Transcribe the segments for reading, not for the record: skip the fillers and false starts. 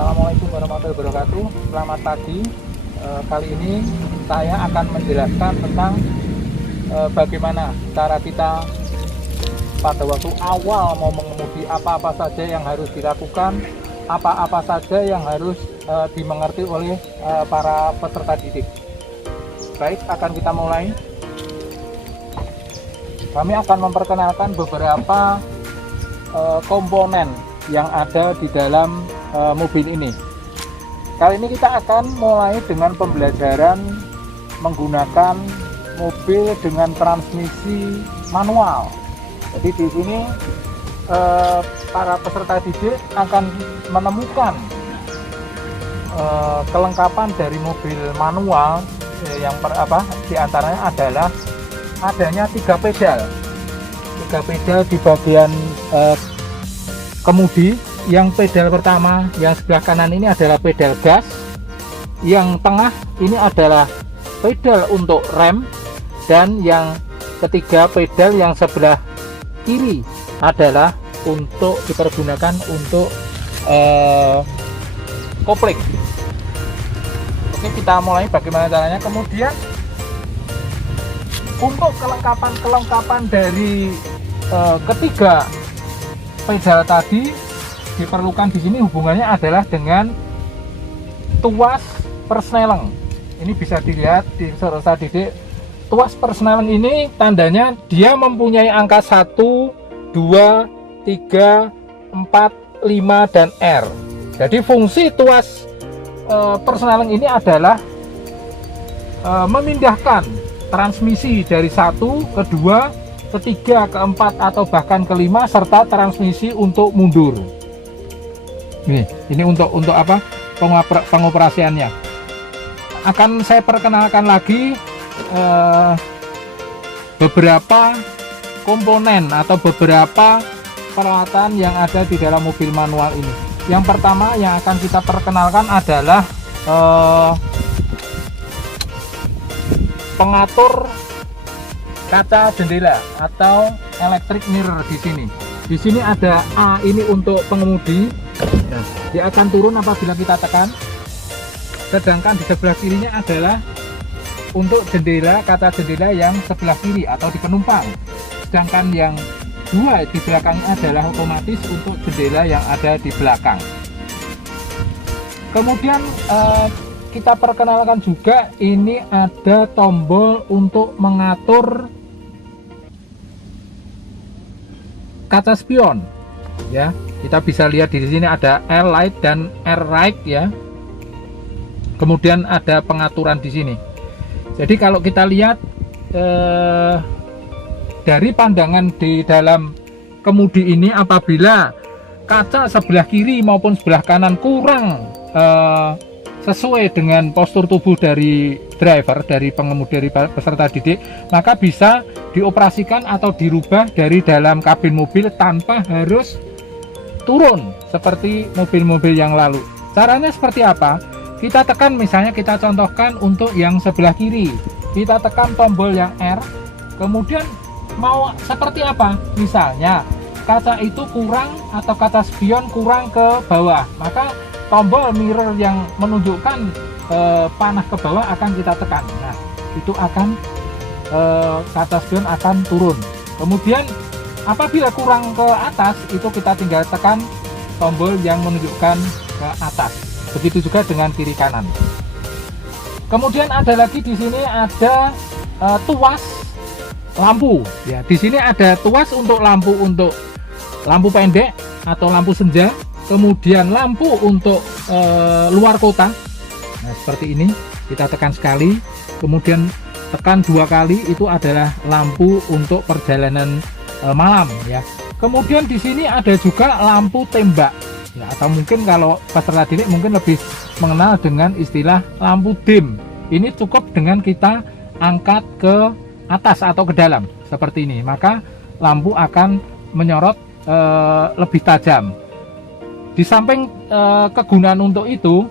Assalamualaikum warahmatullahi wabarakatuh. Selamat pagi. Kali ini saya akan menjelaskan tentang bagaimana cara kita pada waktu awal mau mengemudi, apa-apa saja yang harus dilakukan, apa-apa saja yang harus dimengerti oleh para peserta didik. Baik, akan kita mulai. Kami akan memperkenalkan beberapa komponen yang ada di dalam mobil ini. Kali ini kita akan mulai dengan pembelajaran menggunakan mobil dengan transmisi manual. Jadi di sini para peserta didik akan menemukan kelengkapan dari mobil manual. Yang di antaranya adalah adanya 3 pedal di bagian kemudi. Yang pedal pertama yang sebelah kanan ini adalah pedal gas, yang tengah ini adalah pedal untuk rem, dan yang ketiga pedal yang sebelah kiri adalah untuk dipergunakan untuk kopling. Oke, kita mulai bagaimana caranya. Kemudian untuk kelengkapan dari ketiga pedal tadi diperlukan di sini hubungannya adalah dengan tuas persneleng. Ini bisa dilihat di peserta didik. Tuas persneleng ini tandanya dia mempunyai angka 1, 2, 3, 4, 5 dan R. Jadi fungsi tuas persneleng ini adalah memindahkan transmisi dari 1 ke 2 ke 3 ke 4 atau bahkan ke 5 serta transmisi untuk mundur. Ini untuk apa pengoperasiannya. Akan saya perkenalkan lagi beberapa komponen atau beberapa peralatan yang ada di dalam mobil manual ini. Yang pertama yang akan kita perkenalkan adalah pengatur kaca jendela atau electric mirror di sini. Di sini ada A, ini untuk pengemudi. Dia akan turun apabila kita tekan. Sedangkan di sebelah kirinya adalah untuk jendela, kaca jendela yang sebelah kiri atau di penumpang. Sedangkan yang 2 di belakangnya adalah otomatis untuk jendela yang ada di belakang. Kemudian kita perkenalkan juga ini ada tombol untuk mengatur kaca spion. Ya, kita bisa lihat di sini ada L light dan R right ya. Kemudian ada pengaturan di sini. Jadi kalau kita lihat dari pandangan di dalam kemudi ini, apabila kaca sebelah kiri maupun sebelah kanan kurang sesuai dengan postur tubuh dari driver, dari pengemudi, dari peserta didik, maka bisa dioperasikan atau dirubah dari dalam kabin mobil tanpa harus turun seperti mobil-mobil yang lalu. Caranya seperti apa? Kita tekan, misalnya kita contohkan untuk yang sebelah kiri, kita tekan tombol yang R, kemudian mau seperti apa? Misalnya kaca itu kurang atau kaca spion kurang ke bawah, maka tombol mirror yang menunjukkan panah ke bawah akan kita tekan. Nah, itu akan kaca spion akan turun. Kemudian apabila kurang ke atas, itu kita tinggal tekan tombol yang menunjukkan ke atas. Begitu juga dengan kiri kanan. Kemudian ada lagi di sini ada tuas lampu. Ya, di sini ada tuas untuk lampu pendek atau lampu senja. Kemudian lampu untuk luar kota. Nah, seperti ini. Kita tekan sekali, kemudian tekan 2 kali, itu adalah lampu untuk perjalanan malam ya. Kemudian di sini ada juga lampu tembak ya, atau mungkin kalau peserta didik mungkin lebih mengenal dengan istilah lampu dim. Ini cukup dengan kita angkat ke atas atau ke dalam seperti ini, maka lampu akan menyorot lebih tajam. Di samping kegunaan untuk itu,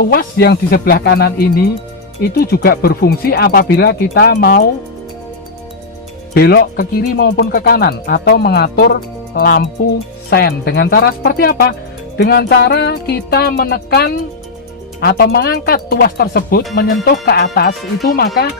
tuas yang di sebelah kanan ini itu juga berfungsi apabila kita mau belok ke kiri maupun ke kanan atau mengatur lampu sen. Dengan cara seperti apa? dengan cara kita menekan atau mengangkat tuas tersebut menyentuh ke atas itu, maka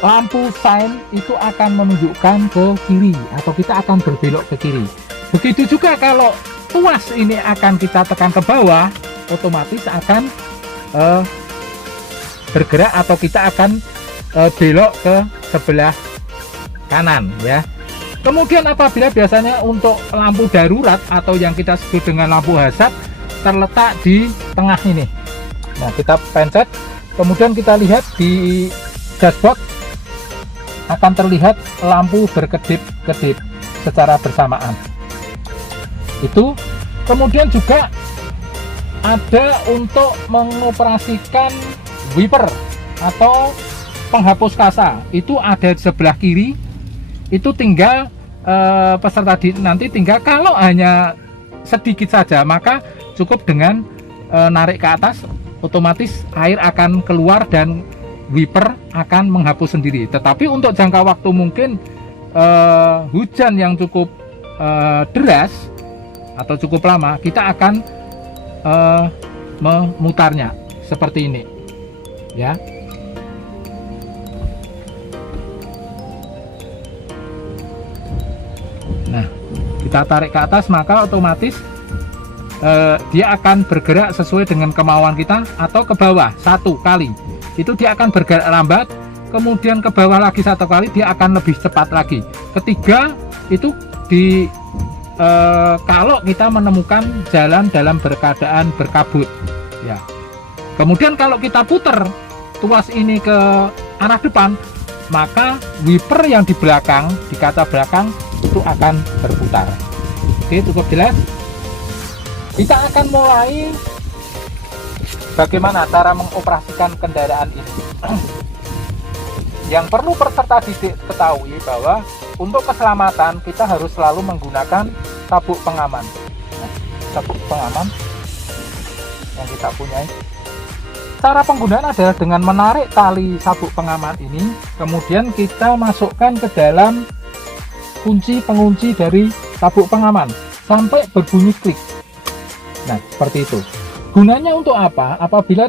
lampu sein itu akan menunjukkan ke kiri atau kita akan berbelok ke kiri. Begitu juga kalau tuas ini akan kita tekan ke bawah, otomatis akan bergerak atau kita akan belok ke sebelah kanan ya. Kemudian apabila biasanya untuk lampu darurat atau yang kita sebut dengan lampu hazard terletak di tengah ini. Nah, kita pencet, kemudian kita lihat di dashboard akan terlihat lampu berkedip-kedip secara bersamaan. Itu kemudian juga ada untuk mengoperasikan wiper atau penghapus kasa, itu ada di sebelah kiri. Itu tinggal peserta nanti tinggal, kalau hanya sedikit saja maka cukup dengan narik ke atas, otomatis air akan keluar dan wiper akan menghapus sendiri. Tetapi untuk jangka waktu mungkin hujan yang cukup deras atau cukup lama, kita akan memutarnya seperti ini ya. Nah, kita tarik ke atas, maka otomatis dia akan bergerak sesuai dengan kemauan kita, atau ke bawah satu kali itu dia akan bergerak lambat, kemudian ke bawah lagi satu kali dia akan lebih cepat lagi. Ketiga itu kalau kita menemukan jalan dalam keadaan berkabut ya. Kemudian kalau kita putar tuas ini ke arah depan, maka wiper yang di belakang, di kaca belakang itu akan berputar. Oke, cukup jelas. Kita akan mulai bagaimana cara mengoperasikan kendaraan ini. Yang perlu peserta didik ketahui bahwa untuk keselamatan kita harus selalu menggunakan sabuk pengaman. Nah, sabuk pengaman yang kita punyai. Cara penggunaan adalah dengan menarik tali sabuk pengaman ini, kemudian kita masukkan ke dalam kunci pengunci dari sabuk pengaman sampai berbunyi klik. Nah, seperti itu. Gunanya untuk apa? Apabila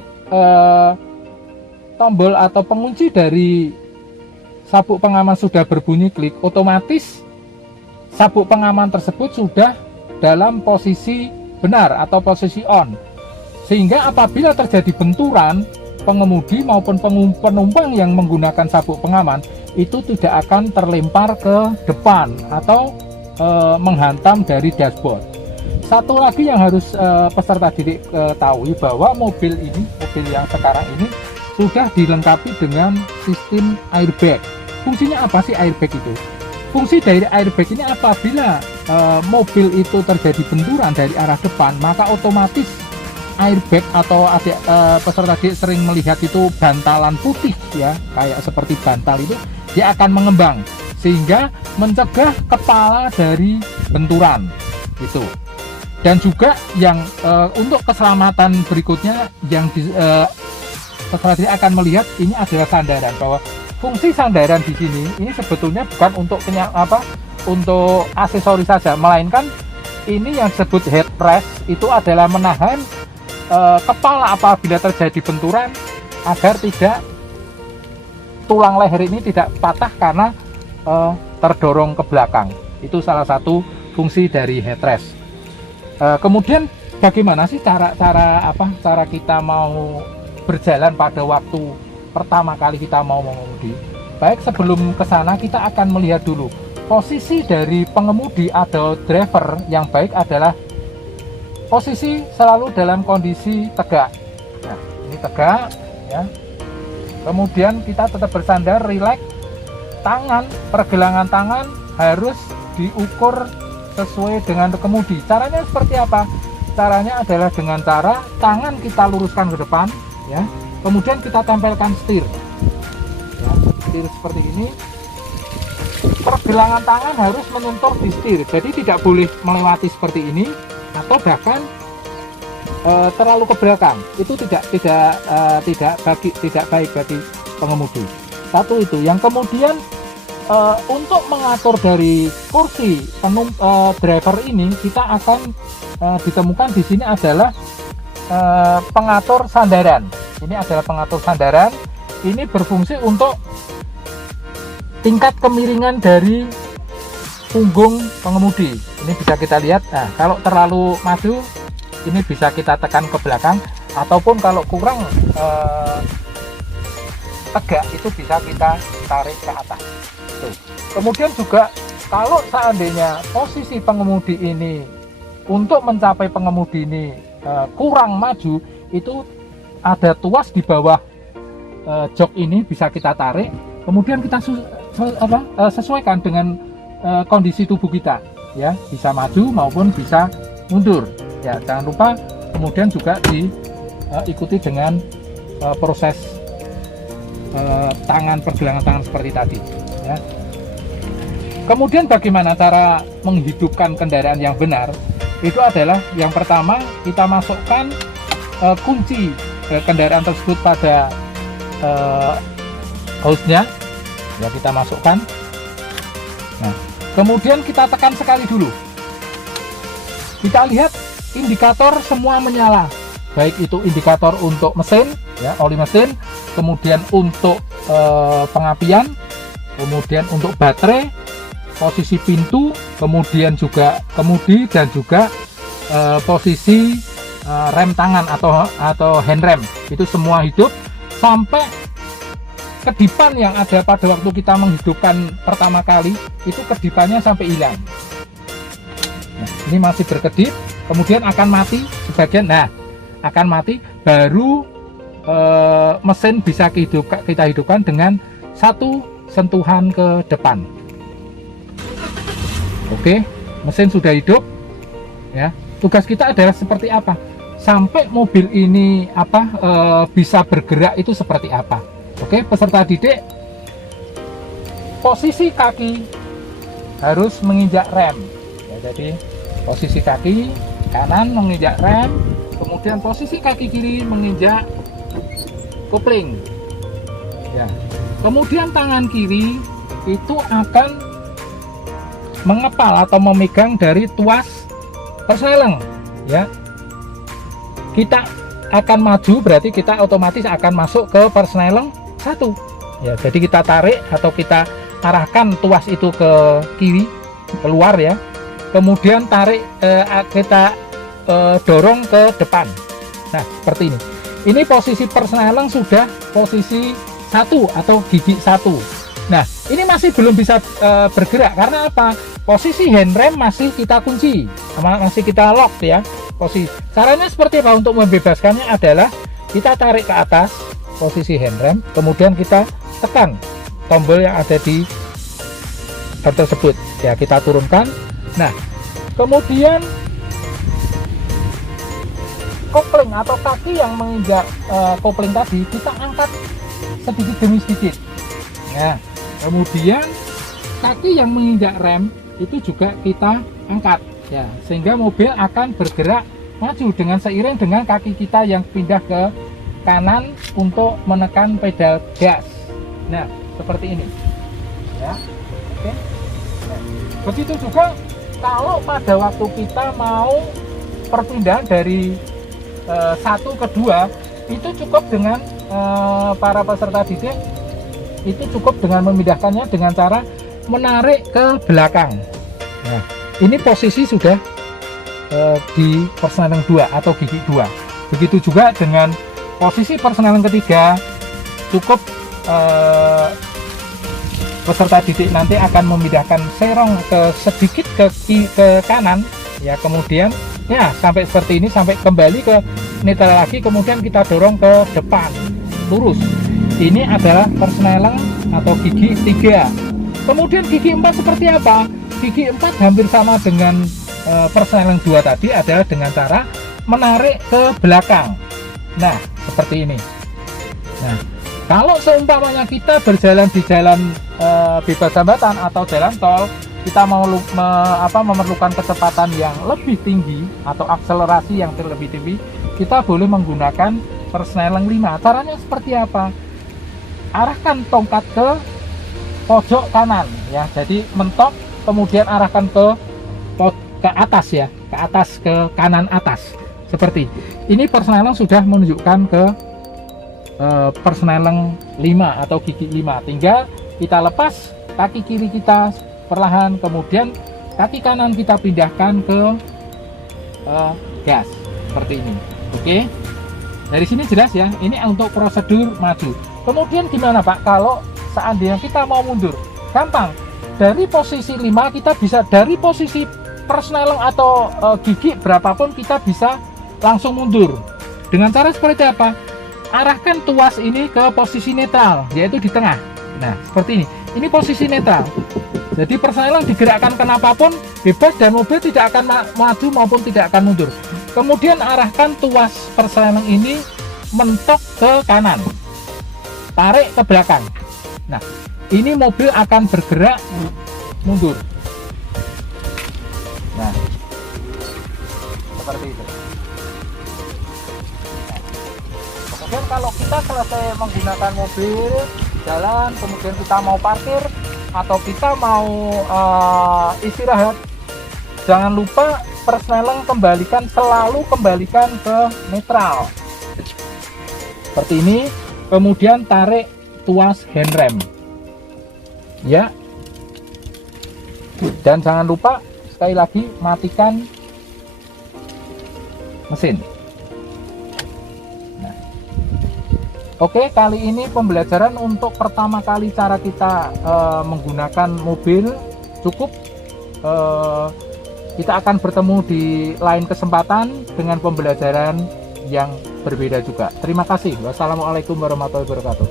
tombol atau pengunci dari sabuk pengaman sudah berbunyi klik, otomatis sabuk pengaman tersebut sudah dalam posisi benar atau posisi on. Sehingga apabila terjadi benturan, pengemudi maupun penumpang yang menggunakan sabuk pengaman itu tidak akan terlempar ke depan atau menghantam dari dashboard. Satu lagi yang harus peserta didik ketahui bahwa mobil yang sekarang ini sudah dilengkapi dengan sistem airbag. Fungsinya apa sih airbag itu? Fungsi dari airbag ini apabila mobil itu terjadi benturan dari arah depan, maka otomatis airbag atau peserta didik sering melihat itu bantalan putih ya, kayak seperti bantal itu, dia akan mengembang sehingga mencegah kepala dari benturan itu. Dan juga yang untuk keselamatan berikutnya yang peserta didik akan melihat ini adalah sandaran, bahwa fungsi sandaran di sini ini sebetulnya bukan untuk untuk aksesoris saja, melainkan ini yang disebut headrest itu adalah menahan kepala apabila terjadi benturan agar tidak tulang leher ini tidak patah karena terdorong ke belakang. Itu salah satu fungsi dari headrest. Kemudian bagaimana sih cara kita mau berjalan pada waktu pertama kali kita mau mengemudi? Baik, sebelum ke sana kita akan melihat dulu posisi dari pengemudi atau driver. Yang baik adalah posisi selalu dalam kondisi tegak. Nah, ini tegak ya. Kemudian kita tetap bersandar, rileks. Tangan, pergelangan tangan harus diukur sesuai dengan kemudi. Caranya seperti apa? Caranya adalah dengan cara tangan kita luruskan ke depan ya. Kemudian kita tempelkan setir. Ya, setir seperti ini. Pergelangan tangan harus menyentuh di setir. Jadi tidak boleh melewati seperti ini atau bahkan terlalu ke belakang. Itu tidak baik bagi pengemudi. Satu itu. Yang kemudian untuk mengatur dari kursi driver ini, kita akan ditemukan di sini adalah pengatur sandaran. Ini adalah pengatur sandaran. Ini berfungsi untuk tingkat kemiringan dari punggung pengemudi. Ini bisa kita lihat. Nah, kalau terlalu maju, ini bisa kita tekan ke belakang, ataupun kalau kurang tegak, itu bisa kita tarik ke atas. Tuh. Kemudian juga kalau seandainya posisi pengemudi ini untuk mencapai pengemudi ini kurang maju, itu ada tuas di bawah jok ini, bisa kita tarik, kemudian kita sesuaikan dengan kondisi tubuh kita, ya, bisa maju maupun bisa mundur, ya. Jangan lupa kemudian juga diikuti dengan proses pergelangan tangan seperti tadi, ya. Kemudian bagaimana cara menghidupkan kendaraan yang benar? Itu adalah yang pertama, kita masukkan kunci kendaraan tersebut pada hostnya, ya, kita masukkan. Nah, kemudian kita tekan sekali dulu. Kita lihat indikator semua menyala, baik itu indikator untuk mesin, ya, oli mesin, kemudian untuk pengapian, kemudian untuk baterai, posisi pintu, kemudian juga kemudi, dan juga posisi rem tangan atau handrem, itu semua hidup, sampai kedipan yang ada pada waktu kita menghidupkan pertama kali, itu kedipannya sampai hilang. Nah, ini masih berkedip, kemudian akan mati sebagian. Nah, akan mati, baru mesin bisa kita hidupkan dengan satu sentuhan ke depan. Oke, mesin sudah hidup, ya. Tugas kita adalah seperti apa? Sampai mobil ini bisa bergerak itu seperti apa? Oke, peserta didik, posisi kaki harus menginjak rem, ya, jadi posisi kaki kanan menginjak rem, kemudian posisi kaki kiri menginjak kopling, ya. Kemudian tangan kiri itu akan mengepal atau memegang dari tuas persneleng, ya. Kita akan maju, berarti kita otomatis akan masuk ke persneleng 1, ya. Jadi kita tarik atau kita arahkan tuas itu ke kiri, keluar, ya. Kemudian tarik, kita dorong ke depan. Nah, seperti ini. Ini posisi persneleng sudah posisi 1 atau gigi 1. Nah, ini masih belum bisa bergerak karena apa? Posisi handrem masih kita kunci, masih kita lock, ya. Posisi. Caranya seperti apa untuk membebaskannya adalah kita tarik ke atas posisi handrem, kemudian kita tekan tombol yang ada di rem tersebut, ya, kita turunkan. Nah, kemudian kopling atau kaki yang menginjak kopling tadi kita angkat sedikit demi sedikit. Nah, kemudian kaki yang menginjak rem itu juga kita angkat, ya, sehingga mobil akan bergerak maju dengan seiring dengan kaki kita yang pindah ke kanan untuk menekan pedal gas. Nah, seperti ini, ya. Oke. Nah, begitu juga kalau pada waktu kita mau perpindahan dari 1 ke 2, itu cukup dengan para peserta didik, itu cukup dengan memindahkannya dengan cara menarik ke belakang. Nah, ini posisi sudah di persneleng 2 atau gigi 2. Begitu juga dengan posisi persneleng ketiga, cukup peserta didik nanti akan memindahkan serong sedikit ke kanan, ya, kemudian, ya, sampai seperti ini, sampai kembali ke netral lagi, kemudian kita dorong ke depan lurus. Ini adalah persneleng atau gigi 3. Kemudian gigi 4 seperti apa? Gigi 4 hampir sama dengan persneleng 2 tadi, adalah dengan cara menarik ke belakang. Nah, seperti ini. Nah, kalau seumpamanya kita berjalan di jalan bebas hambatan atau jalan tol, kita mau memerlukan kecepatan yang lebih tinggi atau akselerasi yang lebih tinggi, kita boleh menggunakan persneleng 5. Caranya seperti apa? Arahkan tongkat ke pojok kanan ya. Jadi mentok kemudian arahkan ke atas ya, ke atas, ke kanan atas seperti ini. Persneleng sudah menunjukkan ke persneleng 5 atau gigi 5. Tinggal kita lepas kaki kiri kita perlahan, kemudian kaki kanan kita pindahkan ke gas seperti ini. Oke, dari sini jelas ya, ini untuk prosedur maju. Kemudian gimana Pak kalau seandainya kita mau mundur? Gampang, dari posisi 5 kita bisa, dari posisi persneleng atau gigi berapapun kita bisa langsung mundur. Dengan cara seperti apa? Arahkan tuas ini ke posisi netral, yaitu di tengah. Nah seperti ini posisi netral. Jadi persneleng digerakkan kenapapun bebas dan mobil tidak akan maju maupun tidak akan mundur. Kemudian arahkan tuas persneleng ini mentok ke kanan, tarik ke belakang. Nah ini mobil akan bergerak mundur. Nah seperti itu. Kemudian kalau kita selesai menggunakan mobil jalan, kemudian kita mau parkir atau kita mau istirahat, jangan lupa persneleng selalu kembalikan ke netral seperti ini. Kemudian tarik tuas handrem ya, dan jangan lupa sekali lagi matikan mesin. Oke, kali ini pembelajaran untuk pertama kali cara kita menggunakan mobil cukup. Kita akan bertemu di lain kesempatan dengan pembelajaran yang berbeda juga. Terima kasih. Wassalamualaikum warahmatullahi wabarakatuh.